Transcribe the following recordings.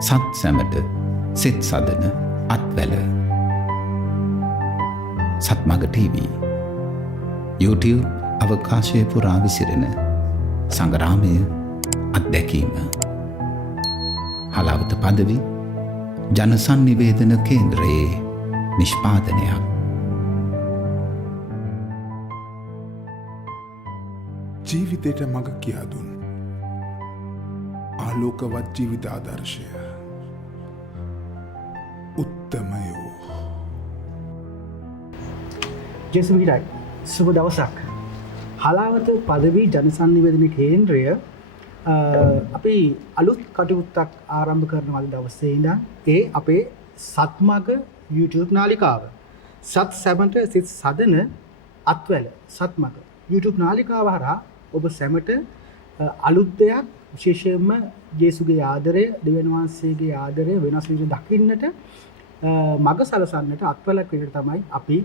සත් සැමට සිත් සදන අත්වැල. සත්මග TV YouTube අවකාශය පුරා විසිරෙන සංග්‍රාමය අත්දැකීම. හලාවත පදවි ජන සංනිවේදන කේන්ද්‍රයේ නිෂ්පාදනයක්. ජීවිතයට මඟ කියා දුන් ආලෝකවත් ජීවිත ආදර්ශය උත්තමයෝ. ජෙසුවිටයි සුබ දවසක්. හලාවත පදවී ජනසන්නිවේදන කේන්ද්‍රය අපි අලුත් කටයුත්තක් ආරම්භ කරන අද දවසේ ඉඳන් ඒ අපේ සත්මග YouTube නාලිකාව. සත් සැමට සිත් සදන අත්වැල සත්මග YouTube නාලිකාව හරහා ඔබ සැමට අලුත් දෙයක්, විශේෂයෙන්ම ජේසුගේ ආදරය, දෙවියන් වහන්සේගේ ආදරය වෙනස් විදිහට දකින්නට මඟ සලසන්නට අත්වැලක් විදිහට තමයි අපි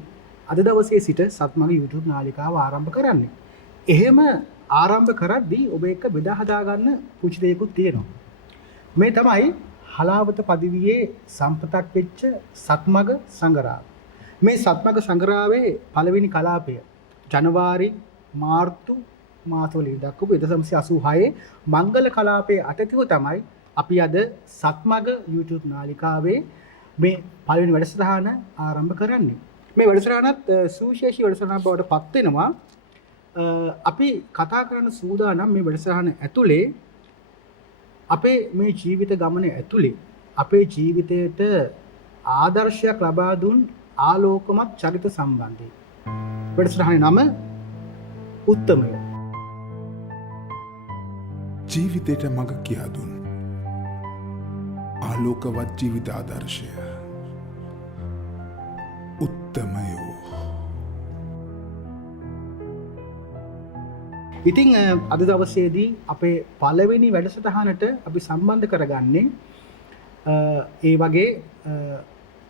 අද දවසේ සිට සත්මග YouTube නාලිකාව ආරම්භ කරන්නේ. එහෙම ආරම්භ කරද්දී ඔබ එක්ක බෙදා හදා ගන්න පුංචි දෙයක්ත් තියෙනවා. මේ තමයි හලාවත පදවියේ සම්පතක් වෙච්ච සත්මග සංගරාව. මේ සත්මග සංගරාවේ පළවෙනි කලාපය ජනවාරි මාර්තු මාසවලින් දක්වපු 1986 මංගල කලාපයේ අටතිව තමයි අපි අද සත්මග YouTube නාලිකාවේ මේ පළවෙනි වැඩසටහන ආරම්භ කරන්නේ. මේ වැඩසටහනත් සුවිශේෂී වැඩසටහනක් බවට පත් වෙනවා. අපි කතා කරන සූදානම් මේ වැඩසටහන ඇතුලේ අපේ මේ ජීවිත ගමන ඇතුලේ අපේ ජීවිතයට ආදර්ශයක් ලබා දුන් ආලෝකමත් චරිත සම්බන්ධයි. වැඩසටහනේ නම උත්තමය. ජීවිතයට මඟ කියා දුන් ආලෝකවත් ජීවිත ආදර්ශය උත්තමයෝ. ඉතින් අද දවසේදී අපේ පළවෙනි වැඩසටහනට අපි සම්බන්ධ කරගන්නේ ඒ වගේ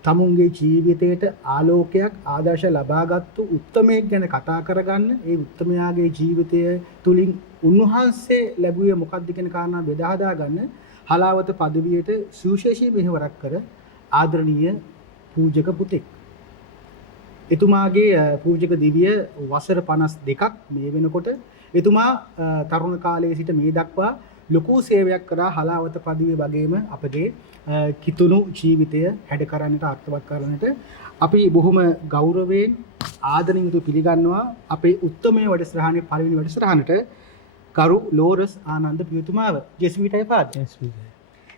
තමුන්ගේ ජීවිතයට ආලෝකයක් ආදර්ශ ලබාගත්තු උත්තමයෙක් ගැන කතා කරගන්න. ඒ උත්තමයාගේ ජීවිතය තුලින් උන්වහන්සේ ලැබුවේ මොකක්ද කියන කාරණා බෙදා හදා ගන්න හලාවත පදවියට සුවිශේෂී මෙහෙවරක් කර ආදරණීය පූජක පුතෙක්. එතුමාගේ පූජක දිවිය වසර 52ක් මේ වෙනකොට. එතුමා තරුණ කාලයේ සිට මේ දක්වා ලොකු සේවයක් කරා හලාවත පදවිය වගේම අපගේ කිතුණු ජීවිතය හැඩ කරන්නට අර්ථවත් කරන්නට අපි බොහොම ගෞරවයෙන් ආදරයෙන් පිළිගන්නවා අපේ උත්තමයේ වැඩසටහනේ පළවෙනි වැඩසටහනට කරු ලෝරස් ආනන්ද පියතුමාව. ජෙසුවිටයි පාද.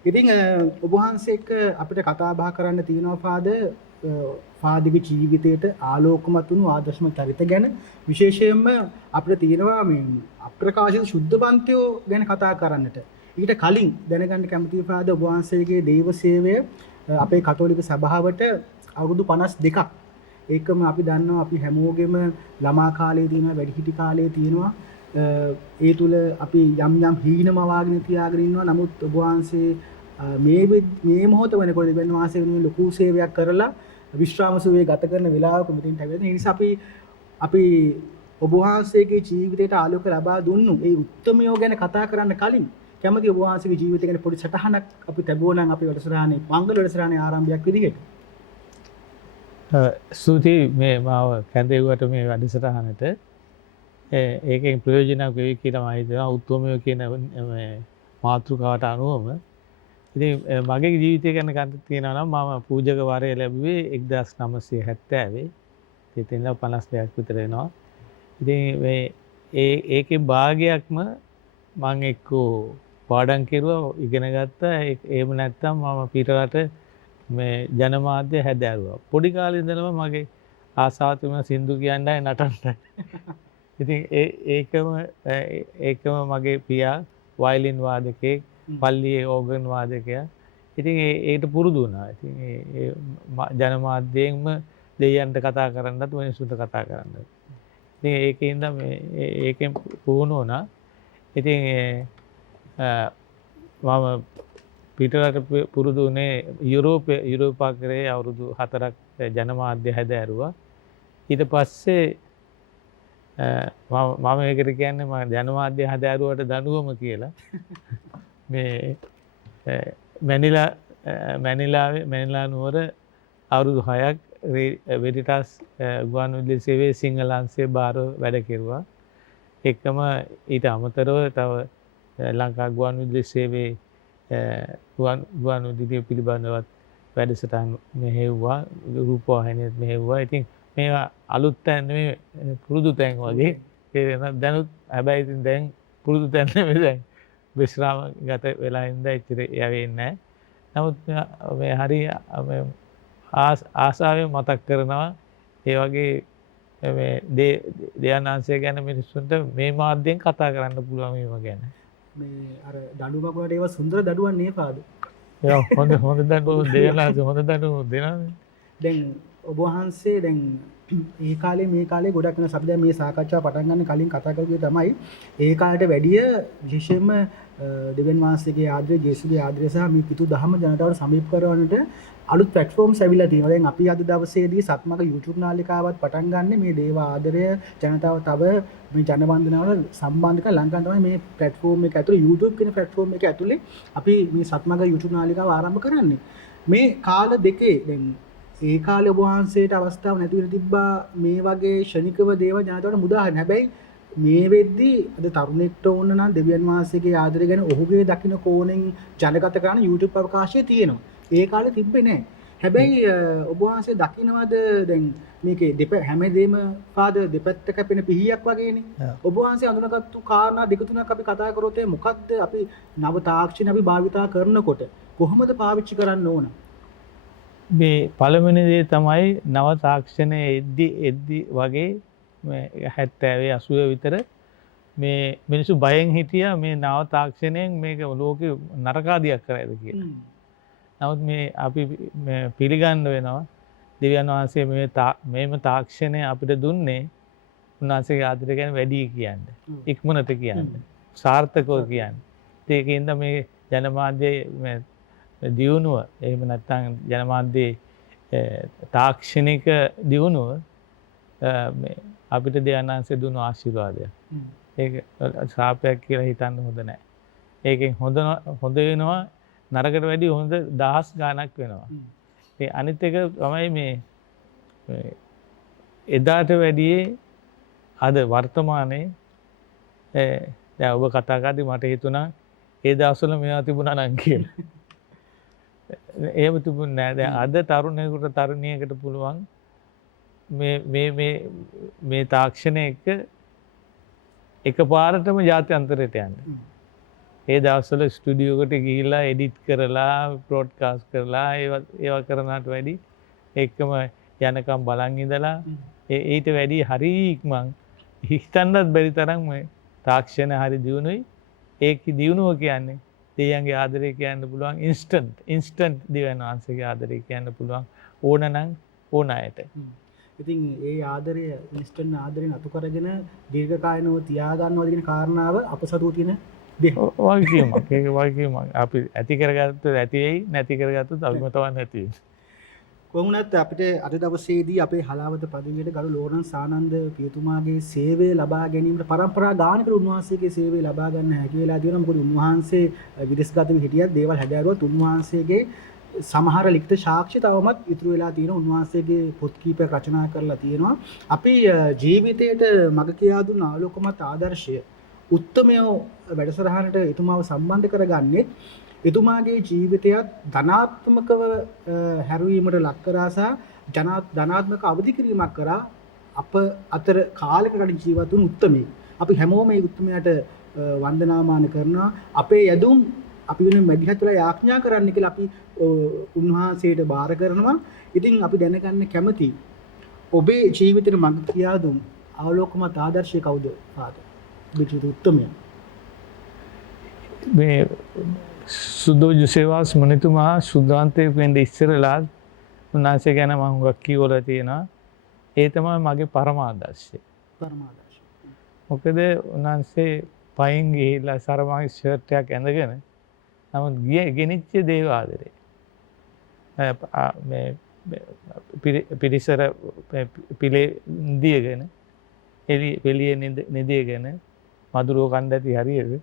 ඉතින් ඔබ වහන්සේ එක්ක අපිට කතා බහ කරන්න තියෙනවා පාදගේ ජීවිතයට ආලෝකමත් වුණු ආදර්ශමත් චරිත ගැන. විශේෂයෙන්ම අපිට තියෙනවා මේ අප්‍රකාශිත ශුද්ධබන්තයෝ ගැන කතා කරන්නට. ඊට කලින් දැනගන්න කැමතියි පාද ඔබ වහන්සේගේ දේව සේවය අපේ කතෝලික සභාවට අවුරුදු 52ක්. ඒකම අපි දන්නවා අපි හැමෝගෙම ළමා කාලයේ තියෙනවා, වැඩිහිටි කාලයේ තියෙනවා. ඒ තුල අපි යම් යම් හීනමවාගෙන තියාගෙන ඉන්නවා. නමුත් ඔබ වහන්සේ මේ මොහොත වෙනකොට දෙවියන් වහන්සේ වෙනුවෙන් ලොකු සේවයක් කරලා විශ්‍රාම සුවේ ගත කරන වෙලාවක මෙතෙන්ට ඇවිල්ලා. ඒ නිසා අපි ඔබ වහන්සේගේ ජීවිතයට ආලෝක ලබා දුන්නු ඒ උත්තමයෝ ගැන කතා කරන්න කලින් කැමති ඔබ වහන්සේගේ ජීවිතය ගැන පොඩි සටහනක් අපි ලැබුවා නම් අපේ වැඩසටහනේ මංගල වැඩසටහනේ ආරම්භයක් විදිහට. ස්තුතියි මේ මාව කැඳෙව්වට මේ වැඩසටහනට. ඒකෙන් ප්‍රයෝජනක් වෙයි කියලා මම හිතනවා උත්තමයෝ කියන මාතෘකාවට අනුවම. ඉතින් මගේ ජීවිතය ගැන කතා කියනවා නම් මම පූජක වරය ලැබුවේ 1970. ඉතින් 52ක් විතර වෙනවා. ඉතින් ඒකේ භාගයක්ම මම එක්කෝ පාඩම් කෙරුවා, ඉගෙන ගත්තා. එහෙම නැත්නම් මම පිටරට මේ ජනමාධ්‍ය හැදෑරුවා. පොඩි කාලේ ඉඳලම මගේ ආසාව තිබුණා සින්දු කියන්නයි නටන්නයි. ඉතින් ඒකම මගේ පියා වයලින් වාදකයෙක්, පල්ලියේ ඕගන් වාදකයා. ඉතින් ඒකට පුරුදු වුණා. ඉතින් ඒ ජනමාධ්‍යයෙන්ම දෙයයන්ට කතා කරන්නත් මිනිස්සුන්ට කතා කරන්නත්. ඉතින් ඒකෙන්ද ඒකෙන් පුහුණු වුණා. ඉතින් මම පිටරට පුරුදු වුණේ යුරෝපාකරයේ අවුරුදු 4ක් ජනමාධ්‍ය හැදෑරුවා. ඊට පස්සේ මම ඒකට කියන්නේ මම ජනමාධ්‍ය හැදෑරුවට දඬුවම කියලා. මේ මැනිලා නුවර අවුරුදු 6ක් වෙඩිටස් ගුවන් විදුලි සේවයේ සිංහල අංශයේ භාරව වැඩ කෙරුවා. එක්කම ඊට අමතරව තව ලංකා ගුවන් විදුලි සේවයේ ගුවන් විදුලිය පිළිබඳවත් වැඩසටහන් මෙහෙව්වා, රූපවාහිනියත් මෙහෙව්වා. ඉතින් මේවා අලුත් තැන් නෙමෙයි, පුරුදු තැන් වගේ. ඒ දැනුත් හැබැයි ඉතින් දැන් පුරුදු තැන් නෙමෙයි, දැන් විශ්‍රාම ගත වෙලා ඉඳලා ඉතින් යවෙන්නේ නැහැ. නමුත් මේ හරි ආසාවෙන් මතක් කරනවා ඒ වගේ මේ දෙයනාංශය ගැන මිනිස්සුන්ට මේ මාධ්‍යයෙන් කතා කරන්න පුළුවන් මේවා ගැන. මේ අර දඬුවමක් වලට ඒවා සුන්දර දඬුවම් නේ පාද. ඒ හොඳ දඬුවම් දෙයනාංශ හොඳ දඬුවම් දෙනවානේ. දැන් ඔබ වහන්සේ දැන් ඒ කාලේ මේ කාලේ ගොඩක් වෙනස්. අපි දැන් මේ සාකච්ඡාව පටන් ගන්න කලින් කතා කරුවේ තමයි ඒ කාලේට වැඩිය විශේෂයෙන්ම දෙවියන් වහන්සේගේ ආදරය, ජේසුගේ ආදරය සහ මේ පිටු දහම ජනතාවට සමීප කරවන්නට අලුත් ප්ලැට්ෆෝම්ස් ඇවිල්ලා තියෙනවා. දැන් අපි අද දවසේදී සත්මක YouTube නාලිකාවත් පටන් ගන්න මේ දේව ආදරය ජනතාව තව මේ ජන වන්දනාවල සම්බන්ධ කරලා ලංකාවේ තමයි මේ ප්ලැට්ෆෝම් එක ඇතුලේ YouTube කියන ප්ලැට්ෆෝම් එක ඇතුලේ අපි මේ සත්මක YouTube නාලිකාව ආරම්භ කරන්නේ. මේ කාල දෙකේ දැන් ඒ කාලේ ඔබ වහන්සේට අවස්ථාව නැති වෙන තිබ්බා මේ වගේ ෂණිකව දේව ජනතාවට මුදාහරින්න. හැබැයි මේ වෙද්දී අද තරුණෙක්ට ඕන නම් දෙවියන් වහන්සේගේ ආදරය ගැන ඔහුගේ දකින්න කෝණෙන් ජනගත කරන YouTube අවකාශය තියෙනවා. ඒ කාලේ තිබ්බේ නැහැ. හැබැයි ඔබ වහන්සේ දකින්නවද දැන් මේකේ හැමදේම පාද දෙපැත්ත කැපෙන පිහියක් වගේනේ. ඔබ වහන්සේ අඳුනගත්තු කාරණා දෙක තුනක් අපි කතා කරොත් මොකද්ද අපි නව තාක්ෂණ අපි භාවිතා කරනකොට කොහොමද පාවිච්චි කරන්න ඕන? මේ පළවෙනි දේ තමයි නව තාක්ෂණයේ එද්දි වගේ මේ 70 80 විතර මේ මිනිස්සු බයෙන් හිටියා මේ නව තාක්ෂණයෙන් මේක ලෝකෙ නරකාදියක් කරයිද කියලා. නමුත් මේ අපි පිළිගන්න වෙනවා දෙවියන් වහන්සේ මේම තාක්ෂණය අපිට දුන්නේ උන්වහන්සේගේ ආදරය ගැන වැඩි කියන්නේ. ඉක්මනට කියන්නේ. සාර්ථකව කියන්නේ. ඒකින්ද මේ ජනමාධ්‍යයේ දියුණුව එහෙම නැත්නම් ජනමාධ්‍යයේ තාක්ෂණික දියුණුව අපිට දෙයන්නාන්සේ දුන්නු ආශිර්වාදයක්. ඒක ශාපයක් කියලා හිතන්න හොඳ නැහැ. ඒකෙන් හොඳ වෙනවා නරකට වැඩි හොඳ දහස් ගාණක් වෙනවා. ඒ අනිත් එක තමයි මේ එදාට වැඩියේ අද වර්තමානයේ දැන් ඔබ කතා කරද්දි මට හිතුණා ඒ දවස්වල මේවා තිබුණා නම් කියලා. එහෙම තිබුණේ නැහැ. දැන් අද තරුණයෙකුට තරුණියකට පුළුවන් මේ තාක්ෂණය එක්ක එකපාරටම ජාත්‍යන්තරයට යන්න. ඒ දවස්වල ස්ටුඩියෝ එකට ගිහිල්ලා එඩිට් කරලා බ්‍රෝඩ්කාස්ට් කරලා ඒවා කරනකට වැඩි එක්කම යනකම් බලන් ඉඳලා ඊට වැඩි හරි ඉක්මන් හිතන්නත් බැරි තරම් මේ තාක්ෂණ හරි දියුණුයි. ඒකේ දියුණුව කියන්නේ දෙයයන්ගේ ආදරය කියන්න පුළුවන් ඉන්ස්ටන්ට් දෙවියන් වහන්සේගේ ආදරය කියන්න පුළුවන් ඕනනම් ඕන අයට. ඉතින් ඒ ආදරය ඉන්ස්ටන්ට් ආදරය නතු කරගෙන දීර්ඝකාලීනව තියාගන්නවා කියන කාරණාව අප සතුටු තියෙන වගකීමක්. ඒක වගකීමක්. අපි ඇති කරගත්තොත් ඇති වෙයි, නැති කරගත්තොත් අවිමතවත් නැති වෙයි. කොහොමුණත් අපිට අද දවසේදී අපේ හලාවත පදවියට ගරු ලෝරන්ස් ආනන්ද පියතුමාගේ සේවය ලබා ගැනීමට පරම්පරා ගානකට උන්වහන්සේගේ සේවය ලබා ගන්න හැකි වෙලා තියෙනවා. මොකද උන්වහන්සේ විදේශගතව හිටියත් දේවල් හැදෑරුවත් උන්වහන්සේගේ සමහර ලිඛිත සාක්ෂි තවමත් ඉතුරු වෙලා තියෙනවා. උන්වහන්සේගේ පොත් කීපයක් රචනා කරලා තියෙනවා. අපි ජීවිතයට මඟ කියා දුන්න ආලෝකමත් ආදර්ශය උත්තමය වැඩසටහනට එතුමාව සම්බන්ධ කරගන්නේ එතුමාගේ ජීවිතයත් ධනාත්මකව හැරවීමට ලක් කරා සහ ධනාත්මක අවදි කිරීමක් කරා අප අතර කාලයක කලින් ජීවත් වුණු උත්තමයෙක්. අපි හැමෝම මේ උත්තමයාට වන්දනාමාන කරනවා. අපේ යදුම් අපි වෙන මැදිහත් වෙලා යාඥා කරන්න කියලා අපි උන්වහන්සේට බාර කරනවා. ඉතින් අපි දැනගන්න කැමති ඔබේ ජීවිතේට මඟ කියා දුන් ආලෝකමත් ආදර්ශය කවුද? පාද විචිත උත්තමයා මේ සුදෝජ සේවාස් මනිතුමා සුදාන්තයේ වෙන්න ඉස්සරලා උන්වහන්සේ ගැන මම හුඟක් කියවලා තියෙනවා. ඒ තමයි මගේ පරමාදර්ශය. මොකද උන්වහන්සේ පයින් ගිහිල්ලා සරමාගේ ෂර්ට් එකක් ඇඳගෙන නමුත් ගෙනිච්ච දේව ආදරේ. මේ පිරිසර පිළේ නිදියගෙන එළියේ නිදියගෙන මధుරව කණ්ඩ ඇති හරියද.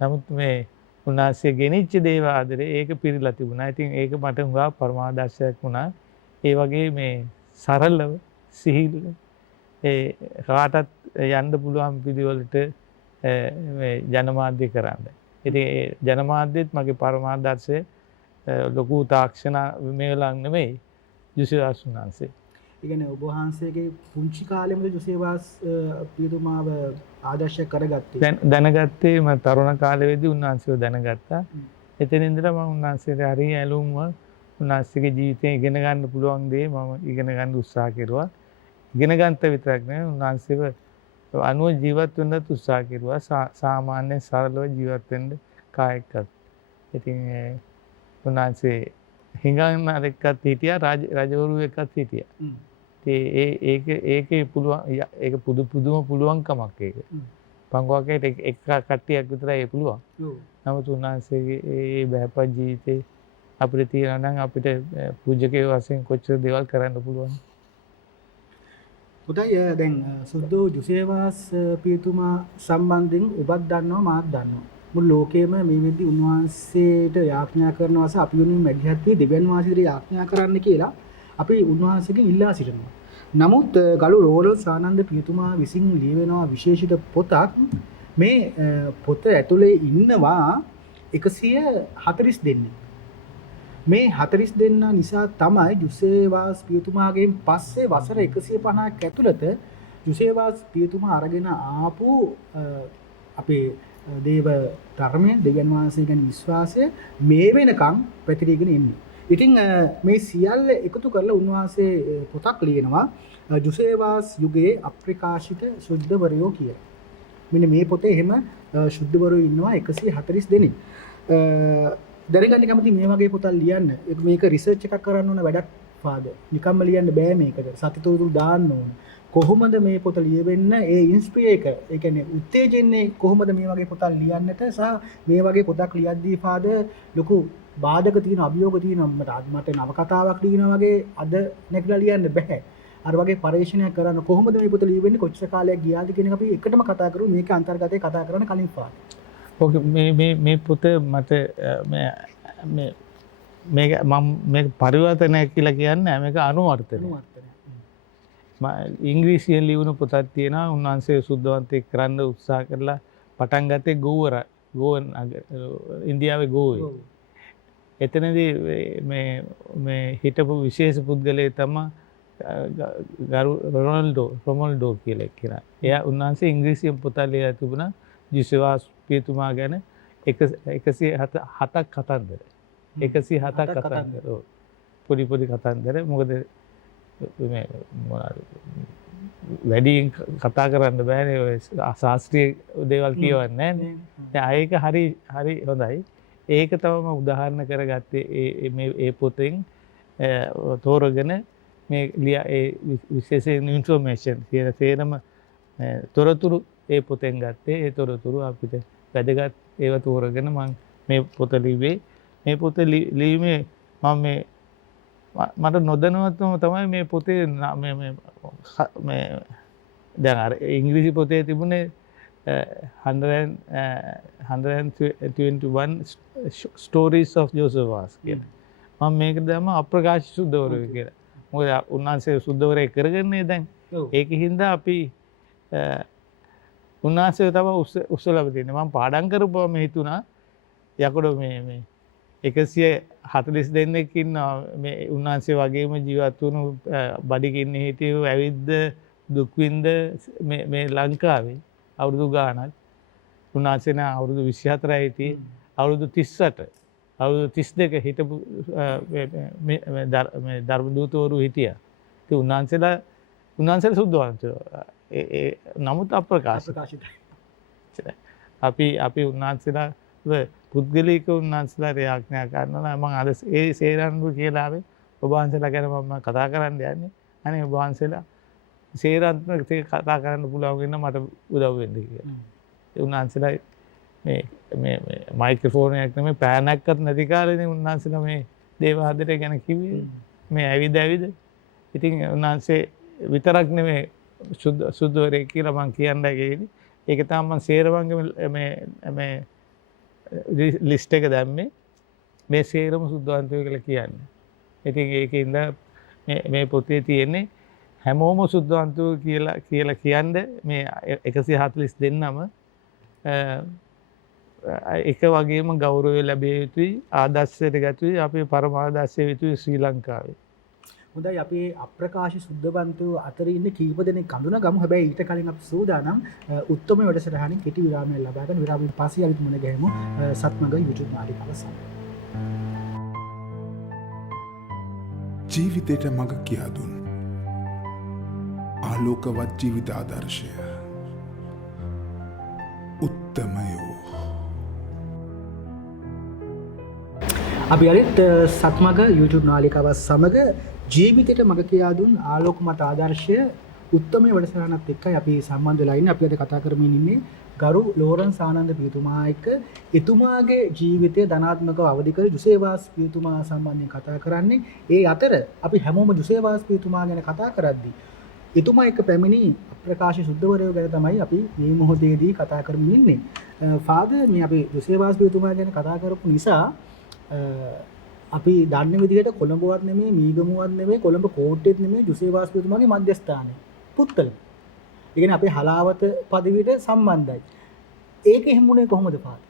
නමුත් මේ උන්වහන්සේ ගෙනිච්ච දේව ආදරේ ඒක පිරීලා තිබුණා. ඉතින් ඒක මට හුඟා පරමාදර්ශයක් වුණා. ඒ වගේ මේ සරලව සිහිල් ඒ කාටත් යන්න පුළුවන් පිළිවෙලට මේ ජනමාධ්‍ය කරන්න. ඉතින් ඒ ජනමාධ්‍යෙත් මගේ පරමාදර්ශය ලොකු තාක්ෂණ මේලක් නෙමෙයි ජුසේවාස් උන්වහන්සේ. ඒ කියන්නේ ඔබ වහන්සේගේ පුංචි කාලෙම ජුසේවාස් පියතුමාව ආදර්ශ කරගත්තේ. දැනගත්තේ මම තරුණ කාලෙදී උන්වහන්සේව දැනගත්තා. එතන ඉඳලා මම උන්වහන්සේට හරිය ඇලුම්ව උන්වහන්සේගේ ජීවිතේ ඉගෙන ගන්න පුළුවන් දේ මම ඉගෙන ගන්න උත්සාහ කෙරුවා. ඉගෙන ගන්නත් විතරක් නෙවෙයි උන්වහන්සේව අනුව ජීවත් වෙන්නත් උත්සාහ කෙරුවා. සාමාන්‍ය සරලව ජීවත් වෙන්න කායකත්. ඉතින් උන්වහන්සේ හිඟන්න එක්කත් හිටියා රජවරු එක්කත් හිටියා. ඒකේ පුළුවන් ඒක පුදුම පුළුවන්කමක් ඒක. පංගුවකයට එක කට්ටියක් විතරයි ඒ පුළුවන්. නමුත් උන්වහන්සේගේ ඒ බහැපත් ජීවිතේ අපිට තියෙනවා නම් අපිට පූජකයෝ වශයෙන් කොච්චර දේවල් කරන්න පුළුවන්. උදයි දැන් සුද්දෝ ජුසේවාස් පියතුමා සම්බන්ධයෙන් ඔබත් දන්නවා මාත් දන්නවා. මුළු ලෝකෙම මේ වෙද්දි උන්වහන්සේට යාඥා කරනවාස අපි වෙනුවෙන් මැදිහත් වී දෙවියන් වහන්සේට යාඥා කරන්න කියලා අපි උන්වහන්සේගෙන් ඉල්ලා සිටිනවා. නමුත් ගලු රෝලස් ආනන්ද පියතුමා විසින් ලියවෙනවා විශේෂිත පොතක්. මේ පොත ඇතුලේ ඉන්නවා 140 දෙනෙක්. මේ 40 දෙනා නිසා තමයි ජුසේවාස් පියතුමාගෙන් පස්සේ වසර 150ක් ඇතුළත ජුසේවාස් පියතුමා අරගෙන ආපු අපේ දේව ධර්මය දෙවියන් වහන්සේ ගැන විශ්වාසය මේ වෙනකන් පැතිරීගෙන ඉන්නේ. ඉතින් මේ සියල්ල එකතු කරලා උන්වහන්සේ පොතක් ලියනවා ජුසේවාස් යුගයේ අප්‍රකාශිත සුද්ධවරයෝ කියලා. මෙන්න මේ පොතේ එහෙම සුද්ධවරයෝ ඉන්නවා 140 දෙනෙක්. දැනගන්න කැමති මේ වගේ පොතක් ලියන්න. මේක රිසර්ච් එකක් කරන්න ඕන වැඩක් ෆාදර්. නිකම්ම ලියන්න බෑ මේකට. සතිතෝතුරු දාන්න ඕන. කොහොමද මේ පොත ලියවෙන්න ඒ ඉන්ස්පිරේක ඒ කියන්නේ උත්තේජන්නේ කොහොමද මේ වගේ පොතක් ලියන්නට සහ මේ වගේ පොතක් ලියද්දී ෆාදර් ලොකු බාධක තියෙන අභියෝග තියෙනවා මට නවකතාවක් ලියනවා වගේ අද නැගලා ලියන්න බෑ අර වගේ පරිශ්‍රණයක් කරන්න කොහොමද මේ පොත ලියවෙන්නේ කොච්චර කාලයක් ගියාද කියන එක අපි එකටම කතා කරමු මේක අන්තර්ගතයේ කතා කරන්න කලින් ෆාදර් ඕකේ මේ පොත මට මේක මම මේක පරිවර්තනය කියලා කියන්නේ මේක අනුවර්තනය ඉංග්‍රීසියෙන් ලියුණු පොතක් තියෙනවා උන්වහන්සේ සුද්ධවන්තයෙක් කරන්න උත්සාහ කරලා පටන් ගත්තේ ගෝව ඉන්දියාවේ ගෝවේ. එතනදී මේ හිටපු විශේෂ පුද්ගලයෙක් තමයි රොමල්ඩෝ කියලා කෙනා. එයා උන්වහන්සේ ඉංග්‍රීසියෙන් පොතක් ලියලා තිබුණා ජුසේවාස් පියතුමා ගැන 107ක් කතන්දර. 107ක් කතන්දර. පොඩි කතන්දර. මොකද මේ වැඩියෙන් කතා කරන්න බෑනේ ඔය ශාස්ත්‍රීය දේවල් කියවන්නේ නෑනේ. ඒක හරි හොඳයි. ඒක තමයි මම උදාහරණ කරගත්තේ මේ පොතෙන් තෝරගෙන මේ ඒ විශේෂයෙන් ඉන්ෆර්මේෂන් කියන තේරම තොරතුරු ඒ පොතෙන් ගත්තේ. ඒ තොරතුරු අපිට වැදගත් ඒව තෝරගෙන මම මේ පොත ලිව්වේ. මේ පොත ලිවීමේ මම මට නොදැනුවත්වම තමයි මේ පොතේ මේ දැන් අර ඉංග්‍රීසි පොතේ තිබුණේ 121 stories of Josephus කියලා. මම මේක දැම්ම අප්‍රකාශිත සුද්ධවරයෝ කියලා. මොකද උන්වහන්සේ සුද්ධවරයෙක් කරගන්නේ දැන්. ඒකින් හින්දා අපි උන්වහන්සේ තමයි උස්සලා තියෙන්නේ. මම පාඩම් කරපුවම හිතුණා යකඩ මේ 140 දෙනෙක් ඉන්නවා මේ උන්වහන්සේ වගේම ජීවත් වුණු බඩගින්න හිටියෝ ඇවිද්ද දුක් විඳ මේ ලංකාවේ අවුරුදු ගාණක් උන්වහන්සේ නා අවුරුදු 24යි හිටියේ අවුරුදු 38 අවුරුදු 32 හිටපු මේ ධර්ම දූතවරු හිටියා. ඉතින් උන්වහන්සේලා සුද්ධවන්තයෝ ඒ නමුත් අප්‍රකාශිතයි. අපි උන්වහන්සේලා පුද්ගලික උන්වහන්සේලා යාඥා කරනවා. මම අද ඒ සේරන්දු කියලා ආවේ ඔබ වහන්සේලා ගැන මම කතා කරන්න යන්නේ. අනේ ඔබ වහන්සේලා සේරන්දු කතා කරන්න පුළුවන් වෙන මට උදව් වෙන්න කියලා. ඒ උන්වහන්සේලා මේ මයික්‍රොෆෝන් එකක් නෙමෙයි පෑනක්වත් නැති කාලේනේ උන්වහන්සේලා මේ දේවාදරය ගැන කිව්වේ. මේ ඇවිද ඉතින් උන්වහන්සේ විතරක් නෙමෙයි සුද්ධවරයෙක් කියලා මම කියන්නයි ගියේ. ඒක තමයි මම සේරවංග මේ ලිස්ට් එක දැම්මේ මේ සේරම සුද්ධවන්තයෝ කියලා කියන්නේ. ඉතින් ඒකින්ද මේ පොතේ තියෙන්නේ හැමෝම සුද්ධවන්තයෝ කියලා කියන්නේ මේ 142 දෙන්නම එක වගේම ගෞරවය ලැබිය යුතුයි, ආදර්ශයට ගත යුතුයි, අපේ පරමාදර්ශය යුතුයි ශ්‍රී ලංකාවේ. හොඳයි අපි අප්‍රකාශ සුද්ධවන්තයෝ අතර ඉන්න කීප දෙනෙක් හඳුනා ගමු. හැබැයි ඊට කලින් අපි සූදානම් උත්තම වැඩසටහනින් කෙටි විරාමයක් ලබා ගන්න. විරාමයෙන් පස්සේ අපි මුණ ගැහෙමු සත්මග YouTube නාලිකාව සමග. ජීවිතයට මඟ කියා දුන් ආලෝකවත් ජීවිත ආදර්ශය උත්තමයෝ. අපි අරිත් සත්මග YouTube නාලිකාව සමග ජීවිතයට මඟ කියා දුන් ආලෝකමත් ආදර්ශය උත්තමයේ වැඩසටහනත් එක්කයි අපි සම්බන්ධ වෙලා ඉන්නේ. අපි අද කතා කරමින් ඉන්නේ ගරු ලෝරන්ස් ආනන්ද පියතුමා එක්ක. එතුමාගේ ජීවිතය ධනාත්මකව අවදි කර ජුසේවාස් පියතුමා සම්බන්ධයෙන් කතා කරන්නේ. ඒ අතර අපි හැමෝම ජුසේවාස් පියතුමා ගැන කතා කරද්දී එතුමා එක්ක පැමිණි අප්‍රකාශ සුද්ධවරයෝ ගැන තමයි අපි මේ මොහොතේදී කතා කරමින් ඉන්නේ. ෆාදර් මේ අපි ජුසේවාස් පියතුමා ගැන කතා කරපු නිසා අපි දන්න විදිහට කොළඹවත් නෙමෙයි, මීගමුවත් නෙමෙයි, කොළඹ කෝට්ටෙත් නෙමෙයි, ජුසේවාස් පියතුමාගේ මධ්‍යස්ථානය පුත්තල. ඒ කියන්නේ අපේ හලාවත පදවියට සම්බන්ධයි. ඒක එහෙම වුණේ කොහොමද ෆාදර්?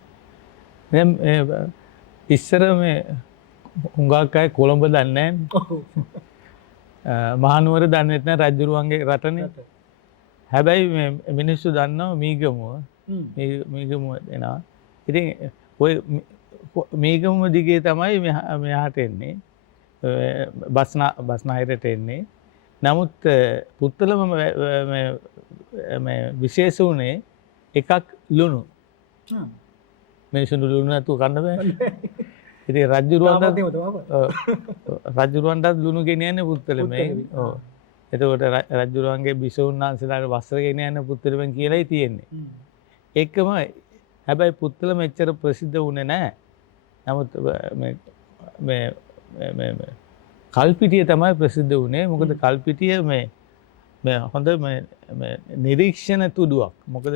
දැන් ඉස්සර මේ හුඟක් අය කොළඹ දන්නේ නැහැ. මහනුවර දන්නේ නැහැ රජුරුවන්ගේ රටනේ. හැබැයි මේ මිනිස්සු දන්නවා මීගමුව. මීගමුව එනවා. ඉතින් ඔය මීගමුව දිගේ තමයි මෙහාට එන්නේ. බස්නාහිරට එන්නේ. නමුත් පුත්තලම මේ විශේෂ වුණේ එකක් ලුණු. මිනිස්සුන්ට ලුණු නැතුව කන්න බෑ. ඉතින් රජුරුවන්ටත් ලුණු ගෙනියන්නේ පුත්තලමේ. ඔව්. එතකොට රජුරුවන්ගේ බිසෝන් වහන්සේලාට වස්ත්‍ර ගෙනියන්නේ පුත්තලමෙන් කියලායි තියෙන්නේ. ඒකම හැබැයි පුත්තලම එච්චර ප්‍රසිද්ධ වුණේ නැහැ. නමුත් මේ කල්පිටිය තමයි ප්‍රසිද්ධ වුණේ. මොකද කල්පිටිය මේ හොඳ මේ නිරීක්ෂණ තුඩුවක්. මොකද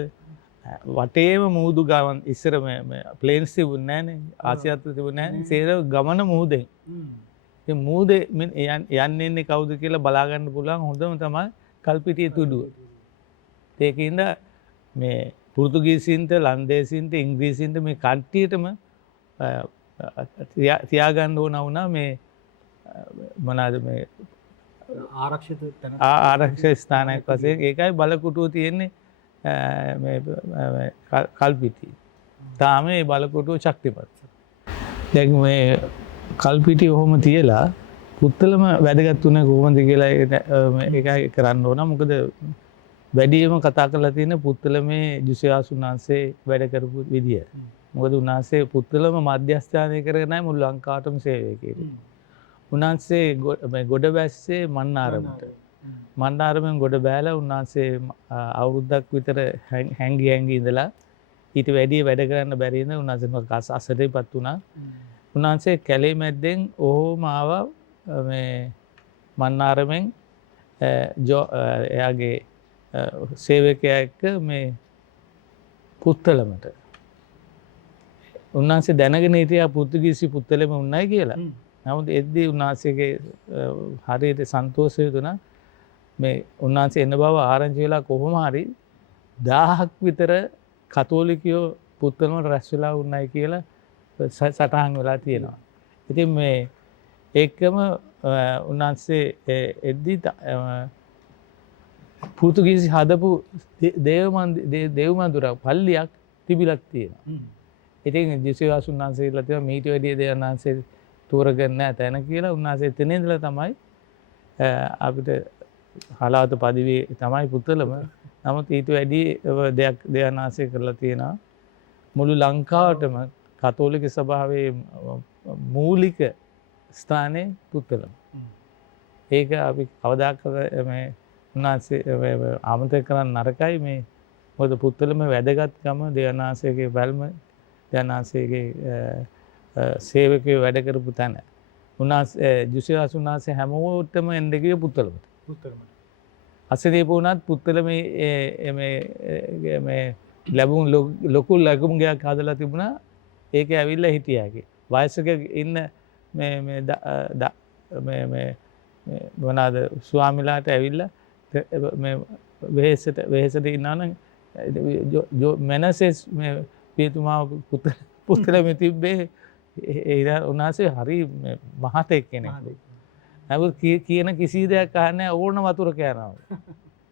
වටේම මුහුදු ගමන් ඉස්සර මේ ප්ලේන්ස් තිබුණේ නැහනේ. ආසියාත් තිබුණේ නැහැ. සේර ගමන මුහුදෙන්. ඉතින් මුහුදේ යන්නේ ඉන්නේ කවුද කියලා බලා ගන්න පුළුවන් හොඳම තමයි කල්පිටිය තුඩුව. ඒකින්ද මේ පෘතුගීසින්ට, ලන්දේසින්ට, ඉංග්‍රීසින්ට මේ කට්ටියටම තියාගන්න ඕන වුණා මේ මොනවාද මේ ආරක්ෂිත ස්ථානයක් වශයෙන්. ඒකයි බලකුටුව තියෙන්නේ මේ කල්පිටිය. තාම මේ බලකොටුව ශක්තිමත්. දැන් මේ කල්පිටිය ඔහොම තියලා පුත්තලම වැදගත් උනේ කොහොමද කියලා ඒකයි කරන්න ඕන. මොකද වැඩිම කතා කරලා තියෙන පුත්තලමේ ජුසේවාස් වහන්සේ වැඩ කරපු විදිය. මොකද උන්වහන්සේ පුත්තලම මධ්‍යස්ථානය කරගෙනයි මුළු ලංකාවටම සේවය කෙරේ. උන්වහන්සේ ගොඩ බැස්සේ මන්නාරමට. මන්නාරමෙන් ගොඩ බෑලා උන්වහන්සේ අවුරුද්දක් විතර හැංගි ඉඳලා ඊට වැඩිය වැඩ කරන්න බැරි ඉඳ උන්වහන්සේ අසරේපත් වුණා. උන්වහන්සේ කැලේ මැද්දෙන් ඔහොම ආවා මේ මන්නාරමෙන් එයාගේ සේවකයා එක්ක මේ පුත්තලමට. උන්වහන්සේ දැනගෙන හිටියා පෘතුගීසි පුත්තලම උන්නයි කියලා. නමුත් එද්දී උන්වහන්සේගේ හරියට සන්තෝෂය දුනා. මේ උන්වහන්සේ එන බව ආරංචි වෙලා කොහොම හරි 1000ක් විතර කතෝලිකයෝ පුත්තලම රැස් වෙලා උන්නයි කියලා සටහන් වෙලා තියෙනවා. ඉතින් මේ ඒකම උන්වහන්සේ එද්දී පෘතුගීසි හදපු දේවමන්දිර පල්ලියක් තිබිලක් තියෙනවා. ඉතින් ජේසුස් වහන්සේලා තියෙන මීට වැඩිය දේවයන් වහන්සේ තෝරගන්න නැහැ තැන කියලා උන්වහන්සේ එතන ඉඳලා තමයි අපිට හලාවත පදවියේ තමයි පුත්තලම. නමුත් ඊට වැඩි දෙයක් දේවයන් වහන්සේ කරලා තියෙනවා. මුළු ලංකාවටම කතෝලික සභාවේ මූලික ස්ථානයේ පුත්තලම. ඒක අපි කවදාකවත් මේ උන්වහන්සේ ආමන්ත්‍රණය කරන්න නරකයි. මේ මොකද පුත්තලම වැදගත්කම දේවයන් වහන්සේගේ බැල්ම ජනනාසේගේ සේවකයෝ වැඩ කරපු තැන. උන්වහන්සේ ජේසුස් වහන්සේ හැමෝටම එන්න ගියේ පුත්තලමට. අසදීප වුණත් පුත්තලම මේ ලැබුම් ලොකු ලැබුම් ගයක් හදලා තිබුණා ඒක ඇවිල්ලා හිටියාගේ වයසක ඉන්න මොනාද ස්වාමිලාට ඇවිල්ලා වෙහෙසට ඉන්නවනම් මැනසෙස් පියතුමා පුත්තලම තිබ්බේ උන්වහන්සේ හරි මහතෙක් කෙනෙක්. නමුත් කියන කිසි දෙයක් අහන්නේ ඕන වතුර කෑනවා.